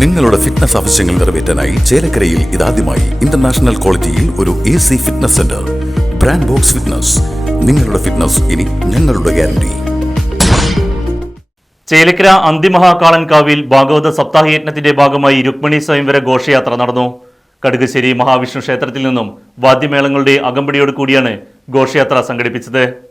നിങ്ങളുടെ ഫിറ്റ്നസ് ആവശ്യങ്ങൾ നിറവേറ്റാനായി ചേലക്കരയിൽ ഇതാദ്യമായി ഇന്റർനാഷണൽ ക്വാളിറ്റിയിൽ ഒരു AC fitness centre. Brand box fitness. നിങ്ങളുടെ ഫിറ്റ്നസ് ഇനി ഞങ്ങളുടെ ഗ്യാരണ്ടി. ചേലക്കര അന്തിമഹാകാളൻകാവിൽ ഭാഗവത സപ്താഹയജ്ഞത്തിന്റെ ഭാഗമായി രുക്മിണി സ്വയംവര ഘോഷയാത്ര നടന്നു. കടുകശ്ശേരി മഹാവിഷ്ണു ക്ഷേത്രത്തിൽ നിന്നും വാദ്യമേളങ്ങളുടെ അകമ്പടിയോട് കൂടിയാണ് ഘോഷയാത്ര സംഘടിപ്പിച്ചത്.